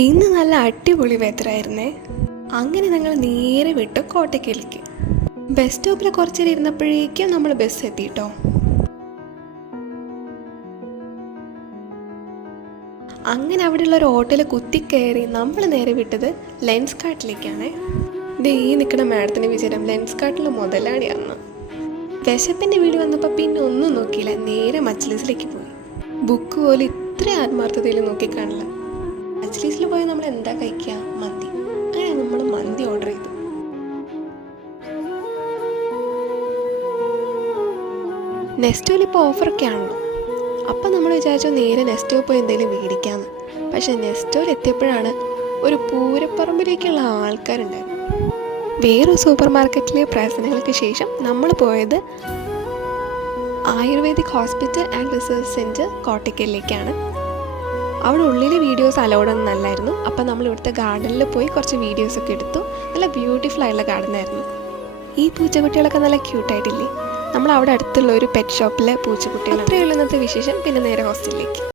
ഇന്ന് നല്ല അടിപൊളി വെതറായിരുന്നേ. അങ്ങനെ ഞങ്ങൾ നേരെ വിട്ടു കോട്ടയ്ക്കലേക്ക്. ബസ് സ്റ്റോപ്പിൽ കുറച്ചേരം ഇരുന്നപ്പോഴേക്കും നമ്മൾ ബസ് എത്തിയിട്ടോ. അങ്ങനെ അവിടെയുള്ള ഒരു ഹോട്ടലിൽ കുത്തിക്കയറി നമ്മൾ നേരെ വിട്ടത് ലെൻസ് കാർട്ടിലേക്കാണ്. ഇത് ഈ നിൽക്കുന്ന മാഡത്തിന് വിചാരം ലെൻസ് കാർട്ടിൽ മുതലാളിയാന്ന്. വിശപ്പിൻ്റെ വീട് വന്നപ്പോൾ പിന്നെ ഒന്നും നോക്കിയില്ല, നേരെ മജ്ലിസിലേക്ക് പോയി. ബുക്ക് പോലും ഇത്ര ആത്മാർത്ഥതയിൽ നോക്കിക്കാണില്ല. മജ്ലിസിൽ പോയി നമ്മൾ എന്താ കഴിക്കുക? മന്തി. അങ്ങനെ നമ്മൾ മന്തി ഓർഡർ ചെയ്തു. നെസ്റ്റോയിൽ ഇപ്പോൾ ഓഫറൊക്കെ ആണല്ലോ. അപ്പം നമ്മൾ വിചാരിച്ചു നേരെ നെസ്റ്റോ പോയി എന്തെങ്കിലും മേടിക്കാമെന്ന്. പക്ഷേ നെസ്റ്റോയിൽ എത്തിയപ്പോഴാണ് ഒരു പൂരപ്പറമ്പിലേക്കുള്ള ആൾക്കാരുണ്ടായിരുന്നു. വേറൊരു സൂപ്പർ മാർക്കറ്റിലെ പ്രവർത്തനങ്ങൾക്ക് ശേഷം നമ്മൾ പോയത് Ayurvedic hospital and research centre കോട്ടയ്ക്കലിലേക്കാണ്. അവിടെ ഉള്ളിലെ വീഡിയോസ് അലൗഡൊന്നും നല്ലായിരുന്നു. അപ്പം നമ്മൾ ഇവിടുത്തെ ഗാർഡനിൽ പോയി കുറച്ച് വീഡിയോസൊക്കെ എടുത്തു. നല്ല ബ്യൂട്ടിഫുൾ ആയിട്ടുള്ള ഗാർഡനായിരുന്നു. ഈ പൂച്ചക്കുട്ടികളൊക്കെ നല്ല ക്യൂട്ടായിട്ടില്ലേ? നമ്മൾ അവിടെ അടുത്തുള്ള ഒരു പെറ്റ് ഷോപ്പിലെ പൂച്ചക്കുട്ടികൾ. അത്രയുള്ള ഇന്നത്തെ വിശേഷം. പിന്നെ നേരെ ഹോസ്റ്റലിലേക്ക്.